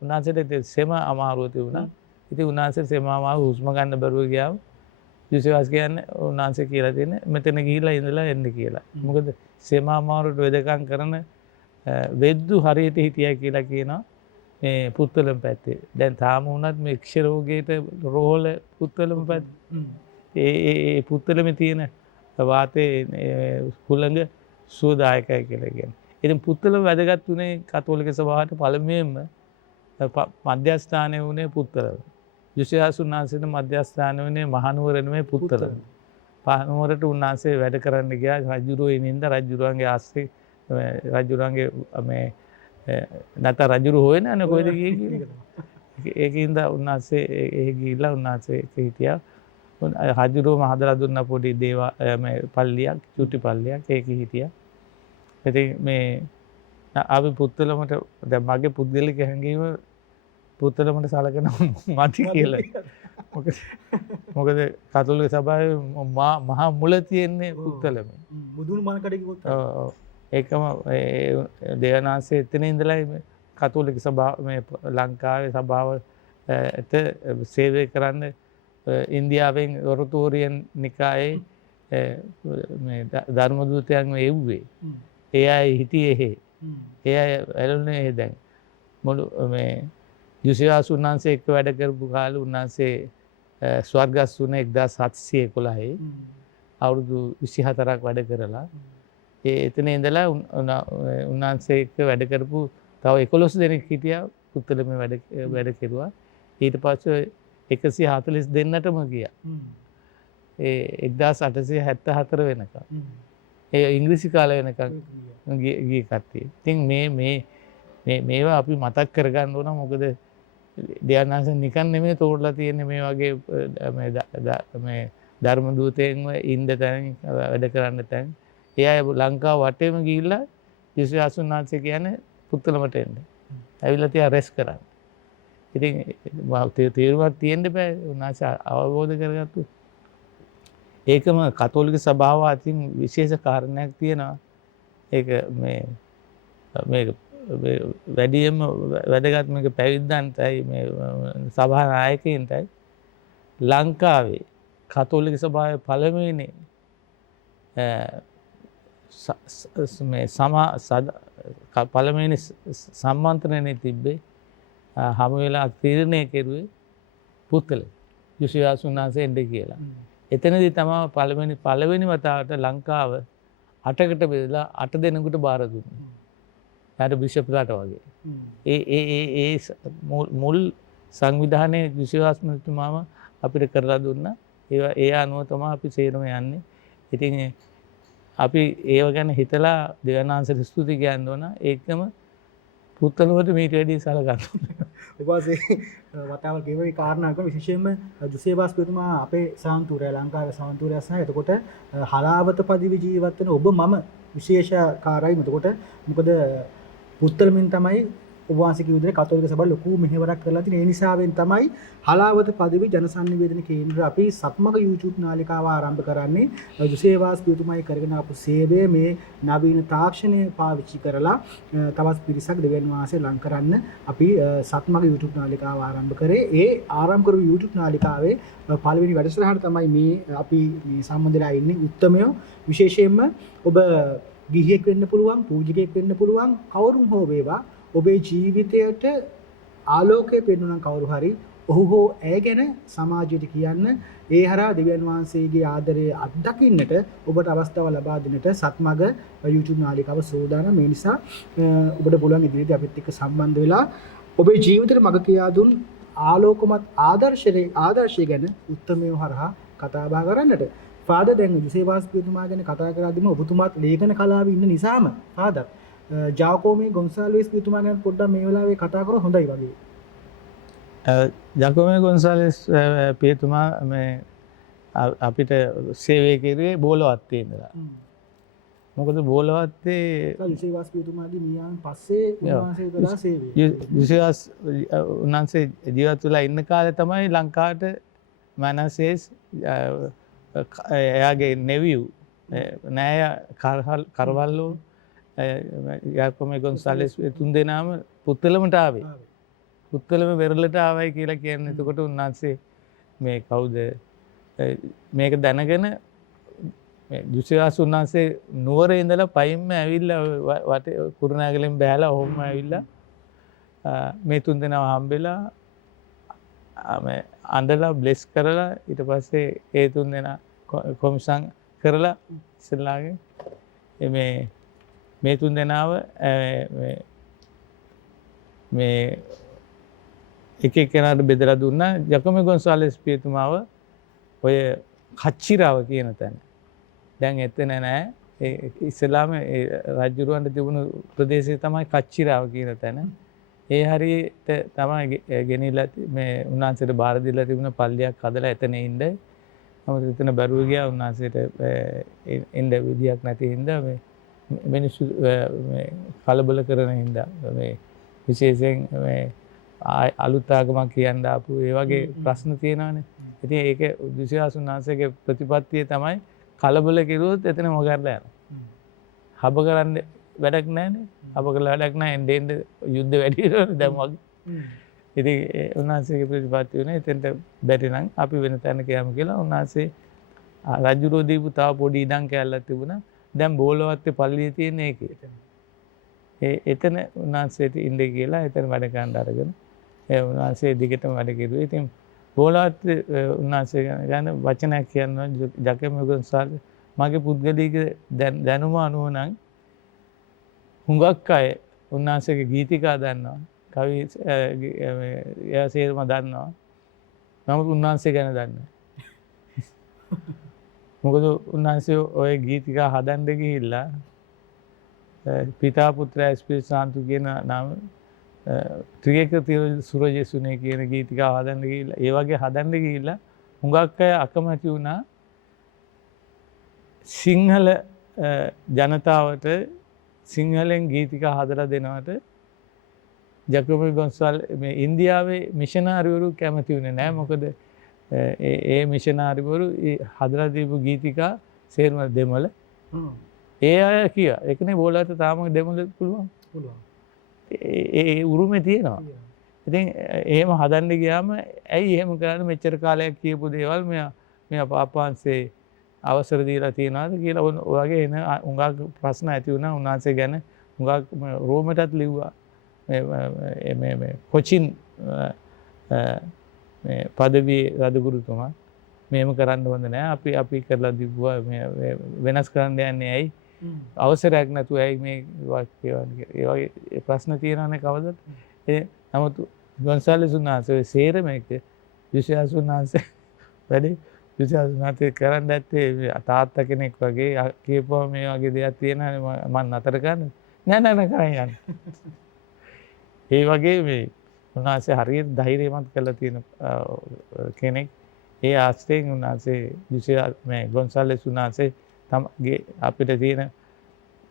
උන්වහන්සේට සෙම අමාරුව තිබුණා. ඉතින් උන්වහන්සේ සෙම අමාරුව හුස්ම ගන්න බැරුව ගියාම යුසේවාස් කියන්නේ උන්වහන්සේ කියලා තියෙන්නේ මෙතන ගිහිල්ලා ඉඳලා එන්න කියලා. මොකද සෙම අමාරුවට වෙදකම් කරන වෙද්දු හරියට හිටියා කියලා කියනවා මේ පුත්තලම පැත්තේ. දැන් තාම වුණත් මේ ක්ෂ රෝගයට රෝහල පුත්තලම පැත්තේ ඒ පුත්තලමේ තියෙන වාතයේ කුලඟ සුවදායකයි කියලා කියන්නේ. ඉතින් පුත්තලම වැදගත් උනේ කතෝලික සභාවට පළමුවෙන්ම මධ්‍යස්ථානය වුණේ පුත්තලම. යුසේවාස් උන්වහන්සේට මධ්‍යස්ථානය වුණේ මහනුවර නෙමෙයි පුත්තලම. මහනුවරට උන්වහන්සේ වැඩ කරන්න ගියා රජුරෝ ඉනින්ද රජුරුවන්ගේ ආස්සේ රජුරුවන්ගේ මේ නැත රජුරු හොයන අනේ කොහෙද ගියේ කියලා. ඒකින්ද උන්වහන්සේ ඒ ගිහිල්ලා උන්වහන්සේ හිටියා. රජුරුවම හදලා දුන්න පොඩි මේ පල්ලියක් චුටි පල්ලියක් ඒක හිටියා. ඉතින් මේ අපි පුත්තලමට දැන් මගේ පුද්ගලික හැඟීම පුත්තලමට සලකන මදි කියලා. මොකද කතෝලික සභාවේ මහා මුල තියෙන්නේ පුත්තලමේ. මුදුන් මනකඩ කිව්වොත් ඒකම දේවනාංශයේ එතන ඉඳලා කතෝලික සභාව මේ ලංකාවේ සභාවට සේවය කරන්න ඉන්දියාවෙන් ඔරතෝරියන් නිකායේ මේ ධර්ම දූතයන් එව්වේ. ඒ අය හිටියේ එහෙ. ඒ අය ඇලුනේ දැන් මුළු මේ යුසේවාස් උන්වහන්සේ එක්ක වැඩ කරපු කාලේ උන්වහන්සේ ස්වර්ගස්ථ වුණේ 1711 අවුරුදු 24ක් වැඩ කරලා එතන ඉඳලා උන්වහන්සේ එක්ක වැඩ කරපු තව 11 දෙනෙක් හිටියා පුත්තලමේ වැඩ කෙරුවා. ඊට පස්සේ 140 දෙන්නටම ගියා. ඒ 1874 වෙනකම්. ඒ ඉංග්‍රීසි කාලේ වෙනකම් ගිය කට්ටිය. ඉතින් මේවා අපි මතක් කරගන්න ඕන. මොකද දෙයන්නාස නිකන් නෙමෙයි තෝරලා තියෙන්නේ මේ වගේ මේ ධර්ම දූතයන් ඉන්න තැන වැඩ කරන්න තැන. ඒ අය ලංකාව වටේම ගිහිල්ලා යුසේවාස් උන්වහන්සේ කියන්නේ පුත්තලමට එන්න. ඇවිල්ලා තියා රෙස් කරන්න. ඉතින් තීරුවක් තියෙන්න බෑ උන්වහන්සේ අවබෝධ කරගත්තු. ඒකම කතෝලික සභාව අතින් විශේෂ කාරණයක් තියෙනවා. ඒක මේ වැඩියම වැදගත් මේක පැවිද්දන්ටයි මේ සභා නායකයින්ටයි ලංකාවේ කතෝලික සභාවේ පළමුවෙනි මේ පළමුවෙනි සම්මන්ත්‍රණය තිබ්බේ හමු වෙලා තීරණය කෙරුවේ පුත්තල යුසේවාස් උන්වහන්සේ එන්න කියලා. එතනදී තමයි පළවෙනි වතාවට ලංකාව 8කට බෙදලා 8 දෙනෙකුට බාර දුන්නේ. යාට බිෂප්ලාට වගේ. ඒ මුල් සංවිධානයේ යුසේවාස් මහත්මයාම අපිට කරලා දුන්නා. ඒ අනුව තමයි අපි සේරම යන්නේ. ඉතින් අපි ඒව ගැන හිතලා දෙවනාංශට ස්තුති කියන්න ඕන. ඒකම පුත්තලමට මීට වැඩි සලකන්න. උපාසේ වතාවල් කියවේ කාරණාවක විශේෂයෙන්ම යුසේවාස් පියතුමා අපේ සාන්තුරය ලංකාවේ සාන්තුරය සහ එතකොට හලාවත පදිවි ජීවත් වෙන ඔබ මම විශේෂකාරයි. එතකොට මොකද පුත්තලමින් තමයි ඔබ වහන්සේ කිව්ව විදිහට කතෝලික සභාව ලොකු මෙහෙවරක් කරලා තියෙන. ඒ නිසාවෙන් තමයි හලාවත පදවි ජනසන්නිවේදන කේන්ද්‍ර අපි සත්මග YouTube නාලිකාව ආරම්භ කරන්නේ. යුසේවාස් පියතුමායි කරගෙන ආපු සේවය මේ නවීන තාක්ෂණය පාවිච්චි කරලා තවත් පිරිසක් දෙවියන් වහන්සේ ලං කරන්න අපි සත්මග YouTube නාලිකාව ආරම්භ කරේ. ඒ ආරම්භ කරපු YouTube නාලිකාවේ පළවෙනි වැඩසටහන තමයි මේ අපි මේ සම්බන්ධලා ඉන්නේ. උත්තමයෝ විශේෂයෙන්ම ඔබ ගිහියෙක් වෙන්න පුළුවන්, පූජකයෙක් වෙන්න පුළුවන්, කවුරුන් හෝ වේවා. ඔබේ ජීවිතයට ආලෝකය පෙන්වන කවුරු හරි ඔහු හෝ ඇය ගැන සමාජයට කියන්න, ඒ හරහා දෙවියන් වහන්සේගේ ආදරය අත්දකින්නට ඔබට අවස්ථාව ලබා දෙන්නට සත්මග YouTube නාලිකාව සෝදානම්. මේ නිසා ඔබට පුළුවන් ඉදිරියට අපිත් එක්ක සම්බන්ධ වෙලා ඔබේ ජීවිතයට මඟ කියා දුන් ආලෝකමත් ආදර්ශය ගැන උත්තමයෝ හරහා කතා බහ කරන්නට. ෆාදර් දැන් යුසේවාස් පියතුමා ගැන කතා කරද්දිම ඔබතුමාත් ලේඛන කලාවේ ඉන්න නිසාම ෆාදර් ජාකෝමි ගොන්සාලෙස් පියතුමා ගැන පොඩ්ඩක් මේ වෙලාවේ කතා කරොත් හොඳයි වගේ. ජාකෝමි ගොන්සාලෙස් පියතුමා මේ අපිට සේවය කෙරුවේ බෝලවත්තේ ඉඳලා. මොකද බෝලවත්තේ විශේෂ පියතුමාගේ මියාන් පස්සේ උන්වහන්සේ කළා සේවය. විශේෂ උන්වහන්සේ ජීවත් වෙලා ඉන්න කාලේ තමයි ලංකාවට මනසේස් එයාගේ නෙවියු නෑ කරවල්ලෝ යාකොමේ ගොන්සාලෙස් තුන් දෙනාම පුත්තලමට ආවේ. පුත්තලම වෙරළට ආවයි කියලා කියන්නේ. එතකොට උන්වහන්සේ මේ කවුද මේක දැනගෙන දුසියාස් උන්වහන්සේ නුවර ඉඳලා පයින්ම ඇවිල්ලා වටේ කුරුණෑගලෙන් බෑලා ඔහොම ඇවිල්ලා මේ තුන් දෙනා හම්බෙලා අඬලා බ්ලෙස් කරලා ඊට පස්සේ ඒ තුන් දෙනා කොමිසම් කරලා ඉස්සෙල්ලාගේ මේ තුන් දෙනාව මේ එක එක්කෙනාට බෙදලා දුන්නා. ජකොමේ ගොන්සාලෙස් පියතුමාව ඔය කච්චිරාව කියන තැන. දැන් එතන නෑ. ඉස්ලාම රජුරවන්ට තිබුණු ප්‍රදේශය තමයි කච්චිරාව කියන තැන. ඒ හරියට තමයි ගෙනිලා මේ උන්වහන්සේට බාර දීලා තිබුණ පල්ලියක් හදලා එතන ඉන්න. නමුත් එතන බැරුව ගියා උන්වහන්සේට ඉන්න විදියක් නැති හින්දා මේ මිනිස්සු කලබල කරන හින්දා මේ විශේෂයෙන් මේ අලුත් ආගමක් කියන්න ආපු ඒ වගේ ප්‍රශ්න තියෙනවානේ. ඉතින් ඒක විශ්වාස උන්වහන්සේගේ ප්‍රතිපත්තිය තමයි කලබල කෙරුවොත් එතන මොකක්ද යනවා. හබ කරන්න වැඩක් නැහැනේ. හබ කරලා වැඩක් නැහැ. එන්න යුද්ධ වැඩි වෙනවා දැන් වගේ. ඉතින් උන්වහන්සේගේ ප්‍රතිපත්තිය උනේ එතෙන්ට බැරි නම් අපි වෙන තැනක යමු කියලා උන්වහන්සේ රජුරෝ දීපු තව පොඩි ඉඩම් කැලලක් තිබුණා. දැන් බෝලවත්තේ පල්ලියේ තියෙන එකේ. එතන උන්වහන්සේට ඉන්නේ කියලා එතන වැඩ ගන්න අරගෙන ඒ උන්වහන්සේ දිගටම වැඩ කෙරුවේ. ඉතින් බෝලවත්තේ උන්වහන්සේ ගැන වචනයක් කියනවා ජකමේ ගොන්සාලෙස් මගේ පුද්ගලික දැනුම අනුව නම් හුඟක් අය උන්වහන්සේගේ ගීතිකා දන්නවා. කවි එයා සේරම දන්නවා. නමුත් උන්වහන්සේ ගැන දන්නේ නැහැ. මොකද උන්වහන්සේ ඔය ගීතිකා හදන්න ගිහිල්ලා පිතා පුත්‍ර ස්පිරිත් සාන්තු කියන නම ත්‍රිේක සුරජසුනේ කියන ගීතිකා හදන්න ගිහිල්ලා ඒ වගේ හදන්න ගිහිල්ලා හුඟක් අය අකමැති වුණා සිංහල ජනතාවට සිංහලෙන් ගීතිකා හදලා දෙනවට. ජකොමේ ගොන්සාලෙස් මේ ඉන්දියාවේ මිෂනාරිවරු කැමති වුණේ නැහැ. මොකද ඒ මිෂනාරිවරු හදලා දීපු ගීතිකා සේරම දෙමළ. ඒ අය කිය එකනේ බෝලවත්ත තාම දෙමළ පුළුවන්. ඒ උරුමේ තියෙනවා. ඉතින් එහෙම හදන්න ගියාම ඇයි එහෙම කරන්නේ මෙච්චර කාලයක් කියපු දේවල් මෙයා පාපාංශේ අවසර දීලා තියනවාද කියලා ඔයගේ එන උඟක් ප්‍රශ්න ඇති වුණා. උන්වහන්සේ ගැන උඟක් රෝමටත් ලිව්වා. මේ කොචින් මේ පදවි රදගුරුතුමා මේම කරන්න හොඳ නෑ. අපි කරලා තිබුවා වෙනස් කරන්න යන්නේ ඇයි? අවසරයක් නැතුව ඇයි මේ කියවන්නේ? ඒ වගේ ප්‍රශ්න තියෙනවානේ කවදද? නමුත් ගොන්සාලෙස් උන්වහන්සේ සේරම එක විශ්වාස උන්වහන්සේ වැඩි විශ්වාස උන්වහන්සේ කරන්න ඇත්තේ තාත්තා කෙනෙක් වගේ කියපුවා මේ වගේ දෙයක් තියෙනවා මම නතර ගන්න. නෑ කරන් යන්න. ඒ වගේ මේ උන්වහන්සේ හරියට ධෛර්යමත් කරලා තියෙන කෙනෙක්. ඒ ආස්තෙන් උන්වහන්සේ මේ ගොන්සාලෙස් උන්වහන්සේ තමගේ අපිට තියෙන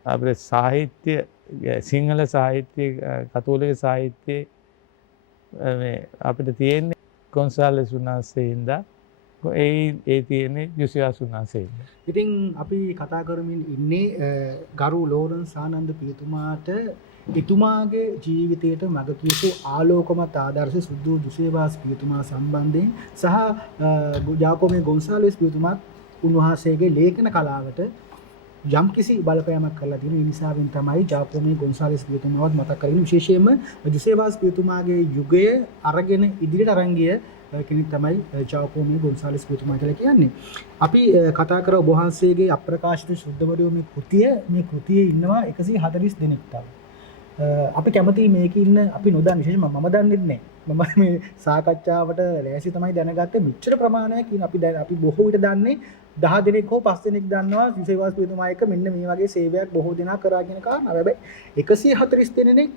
අපේ සාහිත්‍ය සිංහල සාහිත්‍ය කතෝලික සාහිත්‍යයේ මේ අපිට තියෙන්නේ ගොන්සාලෙස් උන්වහන්සේ හින්දා ඒ තියෙන්නේ විශ්වාස උන්වහන්සේ හින්දා. ඉතින් අපි කතා කරමින් ඉන්නේ ගරු ලෝරන්ස් ආනන්ද පියතුමාට එතුමාගේ ජීවිතයට මඟ කියපු ආලෝකමත් ආදර්ශ සුදු දුසේවාස් පියතුමා සම්බන්ධයෙන් සහ ජාකෝමේ ගොන්සාලෙස් පියතුමාත් උන්වහන්සේගේ ලේඛන කලාවට යම් කිසි බලපෑමක් කරලා තියෙන නිසාවෙන් තමයි ජාකෝමේ ගොන්සාලෙස් පියතුමාවත් මතක් කරගෙන විශේෂයෙන්ම දුසේවාස් පියතුමාගේ යුගය අරගෙන ඉදිරියට අරන් ගිය කෙනෙක් තමයි ජාකෝමේ ගොන්සාලෙස් පියතුමා කියලා කියන්නේ. අපි කතා කර ඔබ වහන්සේගේ අප්‍රකාශිත ශුද්ධවරයෝ මේ කෘතියේ ඉන්නවා 140 දෙනෙක් තමයි. අපි කැමති මේක ඉන්න අපි නොදන්න විශේෂයෙන්ම මම දන්නේ නැහැ. මම මේ සාකච්ඡාවට ලෑස්ති තමයි දැනගත්තේ මෙච්චර ප්‍රමාණයක් ඉන්න අපි බොහෝ විට දන්නේ 10 දෙනෙක් හෝ 5 දෙනෙක් දන්නවා විසේවාස් පියතුමා එක මෙන්න මේ වගේ සේවයක් බොහෝ දෙනා කරා කියන කාරණා. හැබැයි 140 දෙනෙක්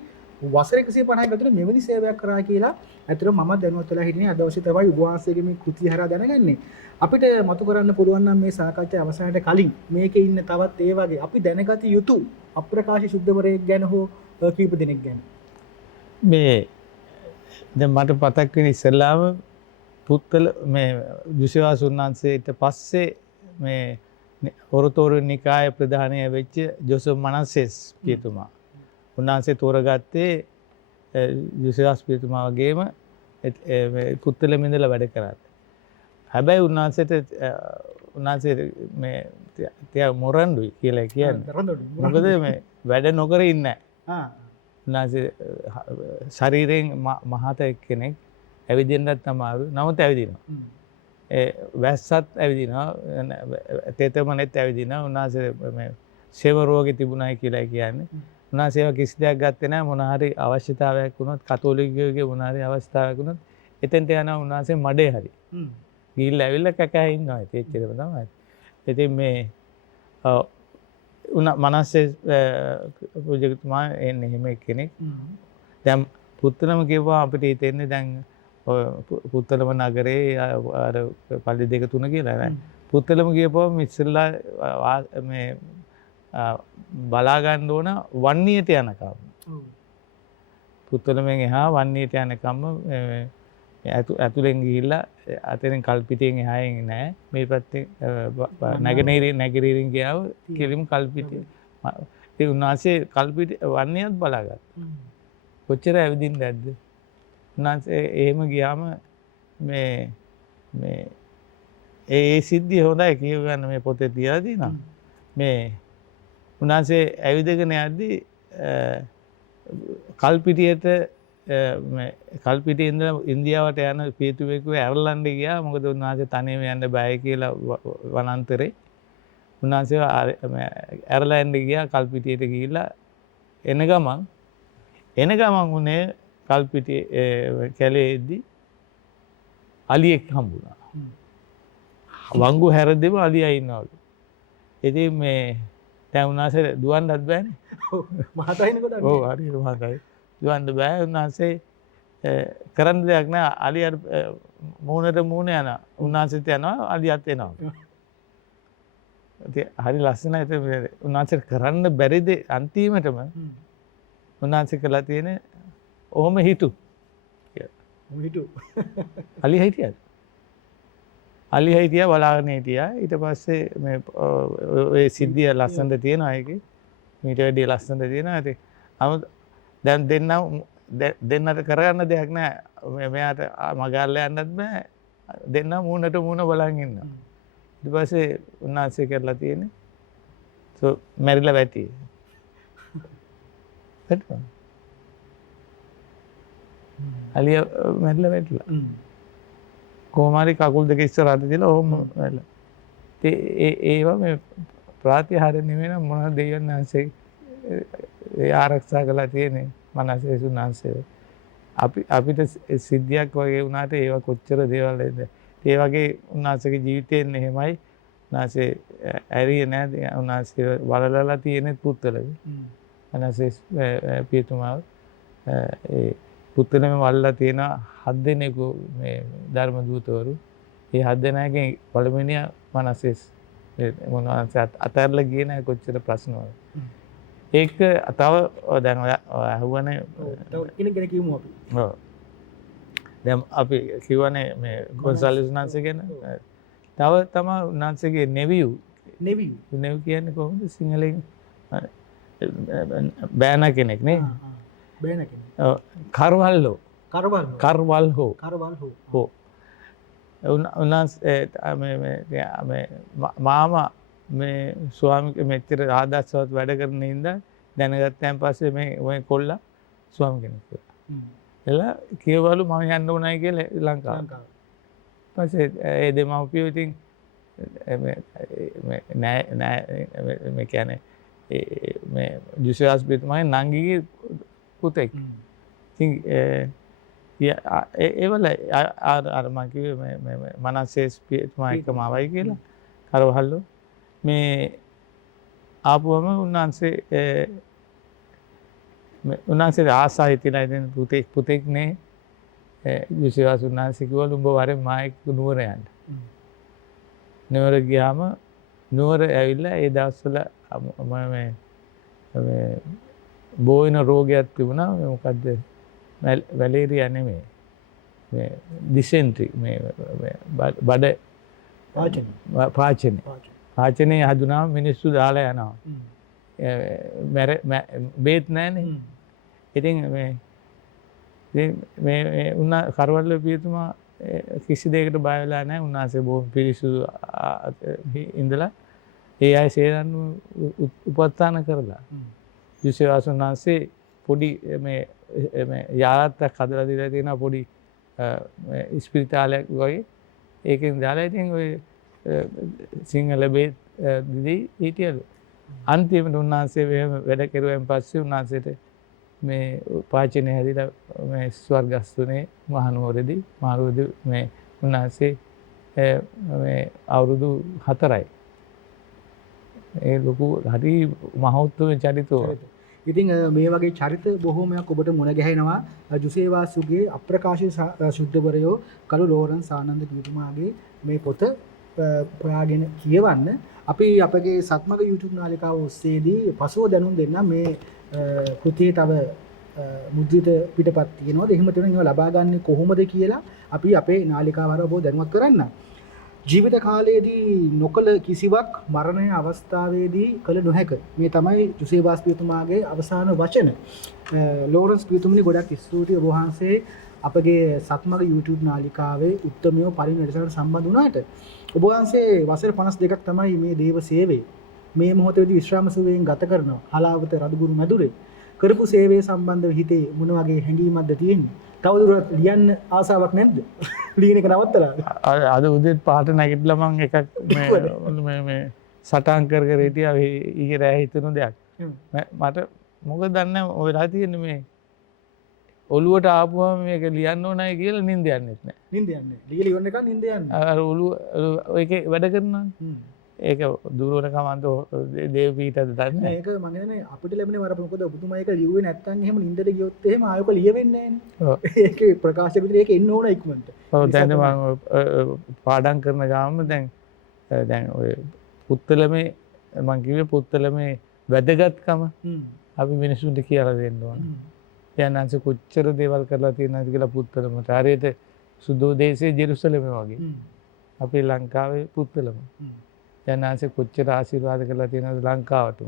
වසර 150ක ඇතුළත මෙවැනි සේවයක් කරා කියලා ඇත්තට මම දැනුවත් වෙලා හිටියේ අද දවසේ තමයි ඔබ වහන්සේගේ මේ කෘතිය හරහා දැනගන්නේ. අපිට මතු කරන්න පුළුවන් නම් මේ සාකච්ඡා අවසානයේ කලින් මේකේ ඉන්න තවත් ඒ වගේ අපි දැනගත යුතු අප්‍රකාශී සුද්ධවරයෙක් ගැන හෝ කීප දෙනෙක් ගැන. මේ දැන් මට පතක් වෙන ඉස්සෙල්ලාම පුත්තල මේ දුෂ්‍යවාස උන්වහන්සේට පස්සේ මේ ඔරතෝරු නිකාය ප්‍රධානය වෙච්ච ජෝසප් මනසෙස් පියතුමා. උන්වහන්සේ තෝරගත්තේ දුෂ්‍යවාස පියතුමා වගේම පුත්තලෙම ඉඳලා වැඩ කරා. හැබැයි උන්වහන්සේ මේ තියා මොරන්ඩුයි කියලා කියන්නේ. මොකද මේ වැඩ නොකර ඉන්නේ නැහැ. උන්වහන්සේ ශරීරයෙන් මහත එක්කෙනෙක් ඇවිදින්නත් අමාරු. නමුත් ඇවිදිනවා. වැස්සත් ඇවිදිනවා. තෙතමනෙත් ඇවිදිනවා. උන්වහන්සේ මේ සේව රෝගේ තිබුණයි කියලා කියන්නේ. උන්වහන්සේ කිසි දෙයක් ගත්තේ නැහැ. මොන හරි අවශ්‍යතාවයක් වුණොත් කතෝලිකයෝගේ මොන හරි අවස්ථාවක් වුණොත් එතෙන්ට යනවා උන්වහන්සේ මඩේ හරි. ගිහිල්ලා ඇවිල්ලා කැකෑ ඉන්නවා. ඒච්චරම තමයි. ඉතින් මේ මනසේ ප්‍රොජෙක්ට්තුමා එන්නේ එහෙම කෙනෙක්. දැන් පුත්තලම කිව්වා අපිට හිතෙන්නේ දැන් පුත්තලම නගරේ අර පල්ලි 2-3 කියලා නෑ. පුත්තලම ගියපුවම ඉස්සෙල්ලා මේ බලා ගන්න ඕන වන්නියට යනකම්. පුත්තලමෙන් එහා වන්නියට යනකම් ඇතුලෙන් ගිහිල්ලා අතරින් කල්පිටියෙන් එහායෙන් නෑ. මේ පැත්තේ නැගිරින් ගියාව කෙලිම කල්පිටිය. ඒ උන්වහන්සේ කල්පිටිය වන්නියත් බලාගත්තා. කොච්චර ඇවිදින්න ඇද්ද? උන්වහන්සේ එහෙම ගියාම මේ ඒ සිද්ධිය හොඳයි කියව ගන්න මේ පොතේ තියලා තියෙනවා. මේ උන්වහන්සේ ඇවිදගෙන යද්දී කල්පිටියට කල්පිටියේ ඉඳලා ඉන්දියාවට යන පියතුවෙකු ඇරලන්න ගියා. මොකද උන්වහන්සේ තනියම යන්න බයයි කියලා වනාන්තරේ. උන්වහන්සේ ඇරලා යන්න ගියා කල්පිටියට ගිහිල්ලා එන ගමන් උනේ කල්පිටියේ කැලේදී අලියෙක් හම්බුණා. වංගු හැරදෙම අලියා ඉන්නවලු. ඉතින් මේ දැන් උන්වහන්සේ දුවන්නත් බෑනේ. මහතයින කොට. ඔව් හරියට මහතයි. දුවන්න බෑ. උන්වහන්සේ කරන්න දෙයක් නෑ. අලියට මූණට මූණ යනවා. උන්වහන්සේත් යනවා අලියත් එනවා. ඉතින් හරි ලස්සනයි. ඉතින් උන්වහන්සේ කරන්න බැරිද අන්තිමටම උන්වහන්සේ කළා තියෙන්නේ ඔහොම හිටු කියලා. හිටු. අලිය හිටියද? අලිය හිටියා බලාගෙන හිටියා. ඊට පස්සේ මේ ඔය සිද්ධිය ලස්සනට තියෙනවා ඒකේ. මීට වැඩිය ලස්සනට තියෙනවා. ඉතින් දැන් දෙන්නට කරගන්න දෙයක් නැහැ. මෙයාට මගල්ල යන්නත් බෑ. දෙන්න මූණට මූණ බලන් ඉන්නවා. ඊට පස්සේ උන්වහන්සේ කරලා තියෙන්නේ මැරිලා වැටි. අලිය මැරිලා වැටිලා. කොහොම හරි කකුල් දෙක ඉස්සරහට තියලා ඔහොම වැටලා. ඒවා මේ ප්‍රාතිහාර්ය නෙවෙයි නම් මොනවද දෙවියන් වහන්සේ ආරක්ෂා කළා තියෙන්නේ මනසේ සුනාංශය. අපිට සිද්ධියක් වගේ වුණාට ඒවා කොච්චර දේවල් නේද? ඒ වගේ උන්වහන්සේගේ ජීවිතයෙන් එහෙමයි. උන්වහන්සේ ඇරියේ නැහැ. උන්වහන්සේ වලලලා තියෙන පුත්තලගේ. උන්වහන්සේ පියතුමාව ඒ පුත්තලම වලලා තියෙන 7 දෙනෙකු මේ ධර්ම දූතවරු. ඒ 7 දෙනාගෙන් පළවෙනියා මනසේ මොනවාන්සේ අතහැරලා ගියේ නැහැ කොච්චර ප්‍රශ්න වල. ඒක තව දැන් අහුවනේ කෙනෙක් ගැන කියමු අපි. ඔව්. දැන් අපි කියවනේ මේ කොන්සල්ස් උන්වහන්සේ ගැන. තව තමයි උන්වහන්සේගේ නෙවියු කියන්නේ කොහොමද සිංහලෙන් බෑන කෙනෙක් නේ? බෑන කෙනෙක්. ඔව්. කරවල්ලෝ. උන්වහන්සේ මේ මාමා මේ ස්වාමික මෙච්චර ආදර්ශවත් වැඩ කරන හින්දා දැනගත්තයන් පස්සේ මේ ඔය කොල්ලා ස්වාමි කෙනෙක් කියලා. එලා කියවලු මම යන්න ඕනයි කියලා ලංකාවට. පස්සේ ඒ දෙමව්පියෝ ඉතින් මේ කියන්නේ මේ ජුසියාස් පිටුමයි නංගිගේ පුතෙක්. ඉතින් ඒවල අර මම කිව්වේ මේ මනසේ පිටුමා එකම ආවයි කියලා. කරවහල්ලෝ මේ ආපුවම උන්වහන්සේ උන්වහන්සේ ආසා හිතිලා ඉතින් පුතෙක්නේ යුසේවාස් උන්වහන්සේ කිව්වලු උඹ වරෙන් මායික නුවර යන්න. නුවර ගියාම නුවර ඇවිල්ලා ඒ දවස්වල මේ බෝයින රෝගයක් තිබුණා. මොකද්ද? වැලේරියා නෙමෙයි. මේ ඩිසෙන්ට්‍රි මේ බඩ පාචනේ හදුනාම මිනිස්සු දාලා යනවා. බේත් නැහැනේ. ඉතින් මේ උන්නා කරවල පියතුමා කිසි දෙයකට බය වෙලා නැහැ. උන්වහන්සේ බොහොම පිරිසුදු ඉඳලා ඒ අය සේරන් උපස්ථාන කරලා. යුසේවාස් උන්වහන්සේ පොඩි මේ යාත්‍රාවක් හදලා දීලා තියෙනවා පොඩි ස්පිරිතාලයක් වගේ. ඒකෙන් දාලා ඉතින් ඔය සිංහල බේත් දිදී හිටියලු. අන්තිමට උන්වහන්සේ වැඩ කෙරුවෙන් පස්සේ උන්වහන්සේට මේ පාචනය හැදිලා මේ ස්වර්ගස්තුනේ මහනුවරදී මේ උන්වහන්සේ මේ අවුරුදු 4යි. ඒ ලොකු හරි මහෞත්ම චරිතෝ. ඉතින් මේ වගේ චරිත බොහෝමයක් ඔබට මුණ ගැහෙනවා. යුසේවාසුගේ අප්‍රකාශිත සුද්ධවරයෝ කළු ලෝරන්ස් ආනන්ද පියතුමාගේ මේ පොත ප්‍රාගෙන කියවන්න. අපි අපගේ සත්මග YouTube නාලිකාව ඔස්සේදී පසුව දැනුම් දෙන්න මේ කෘතියේ තව මුද්‍රිත පිටපත් තියෙනවා. එහෙම තියෙනවා ඒවා ලබා ගන්න කොහොමද කියලා අපි අපේ නාලිකාව හරහා ඔබ දැනුවත් කරන්න. ජීවිත කාලයේදී නොකල කිසිවක් මරණය අවස්ථාවේදී කළ නොහැක. මේ තමයි යුසේවාස් පියතුමාගේ අවසාන වචන. ලෝරන්ස් පියතුමනි ගොඩක් ස්තුතියි ඔබ වහන්සේ අපගේ සත්මග YouTube නාලිකාවේ උත්තමයෝ පරිණතයට සම්බන්ධ වුණාට. ඔබ වහන්සේ වසර 52ක් තමයි මේ දේව සේවය මේ මොහොතේදී විශ්‍රාම සුවයෙන් ගත කරනවා. හලාවත රදුගුරු මැදුරේ කරපු සේවයේ සම්බන්ධව හිතේ මොන වගේ හැඟීමක්ද තියෙන්නේ? තවදුරටත් ලියන්න ආසාවක් නැද්ද? ලියන එක නවත්තලා. අද උදේ පාට නැගිටලා මම එකක් මේ සටහන් කර හිටියා ඊයේ රෑ හිතන දෙයක්. මට මොකද දන්නේ ඔය වෙලා තියෙන්නේ මේ ඔළුවට ආපුවම මේක ලියන්න ඕනයි කියලා නිින්ද යන්නේ නැහැ. නිින්ද යන්නේ. ලියලා ඉවරන එක නිින්ද යන්නේ. අර ඔළුව ඒකේ වැඩ කරනවා. ඒක දුරවන කමන්ත දේව පීඨද දන්නේ නැහැ. ඒක මම කියන්නේ අපිට ලැබෙන වර මොකද ඔබතුමා ඒක ලියුවේ නැත්නම් එහෙම නිින්දට ගියොත් එහෙම ආයක ලියවෙන්නේ නැහැ නේ. ඒකේ ප්‍රකාශ විදිහට ඒක එන්න ඕන ඉක්මනට. ඔව් දැන් මම පාඩම් කරන ගාම දැන් ඔය පුත්තලමේ මම කිව්වේ පුත්තලමේ වැදගත්කම අපි මිනිසුන්ට කියලා දෙන්න ඕන. යනන්ස කොච්චර දේවල් කරලා තියෙනවද කියලා පුත්තලමට. හරියට සුදු දේශයේ ජෙරුසලම වගේ. අපේ ලංකාවේ පුත්තලම. යනන්ස කොච්චර ආශිර්වාද කරලා තියෙනවද ලංකාවට.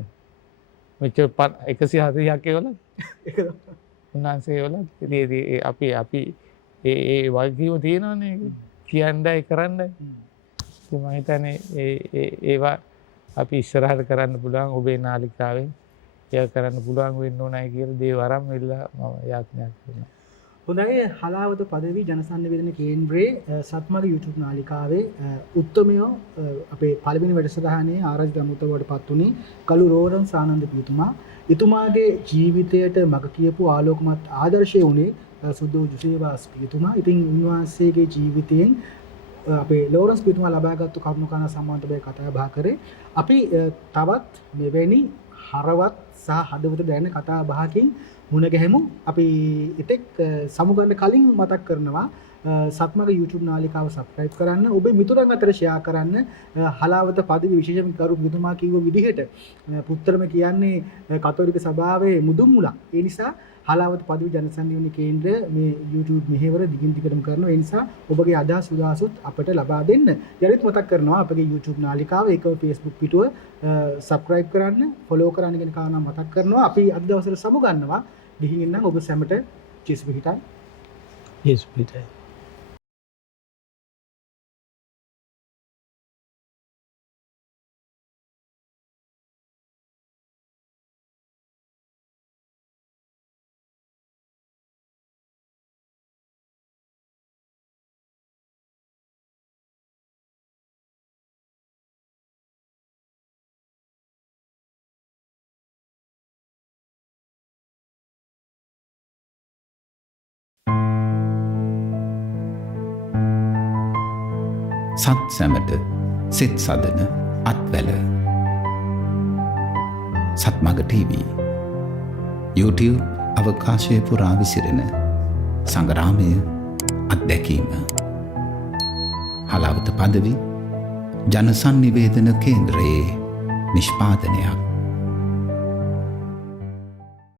මෙච්චර 140ක් ඒවල. උන්වහන්සේ වල අපි ඒ වගකීම තියෙනවනේ කියන්නයි කරන්නයි. මම හිතන්නේ ඒවා අපි ඉස්සරහට කරන්න පුළුවන් ඔබේ නාලිකාවෙන්. ඒක කරන්න පුළුවන් වෙන්න ඕනයි කියලා දේව වරම් වෙලා මම යාඥා කරනවා. හොඳයි හලාවත පදවි ජනසන්නිවේදන කේන්ද්‍රයේ සත්මග YouTube නාලිකාවේ උත්තමයෝ අපේ පළවෙනි වැඩසටහනේ ආරාධිත අමුත්තවට පත් වුණේ කළු ලෝරන්ස් ආනන්ද පියතුමා. එතුමාගේ ජීවිතයට මඟ කියපු ආලෝකමත් ආදර්ශය වුණේ සුදු යුසේවාස් පියතුමා. ඉතින් උන්වහන්සේගේ ජීවිතයෙන් අපේ ලෝරන්ස් පියතුමා ලබාගත්තු කරුණු කාරණා සම්බන්ධව කතා බහ කරේ. අපි තවත් මෙවැනි හරවත් සහ හදවත දැනෙන කතා බහකින් මුණ ගැහෙමු. අපි ඉතෙක් සමුගන්න කලින් මතක් කරනවා සත්මග YouTube නාලිකාව subscribe කරන්න, ඔබේ මිතුරන් අතර share කරන්න. හලාවත පදවි විශේෂම කරු පියතුමා කිව්ව විදිහට පුත්තරම කියන්නේ කතෝලික සභාවේ මුදුන් මුලක්. ඒ නිසා හලාවත පදවි ජනසන්නිවේදන කේන්ද්‍රය මේ YouTube මෙහෙවර දිගින් දිගටම කරනවා. ඒ නිසා ඔබගේ අදහස් උදාසුත් අපට ලබා දෙන්න. යලිත් මතක් කරනවා අපගේ YouTube නාලිකාව ඒකව Facebook පිටුව subscribe කරන්න, follow කරන්න කියන කාරණා මතක් කරනවා. අපි අද දවසේ සමු ගන්නවා. ගිහින් ඉන්නම් ඔබ සැමට ජේසු පිටයි. ජේසු පිටයි. සත් සැමට සිත් සදන අත්වැල සත්මග TV YouTube අවකාශය පුරා විසිරෙන සංග්‍රාමය අත්දැකීම. හලාවත පදවි ජනසන්නිවේදන කේන්ද්‍රයේ නිෂ්පාදනයක්.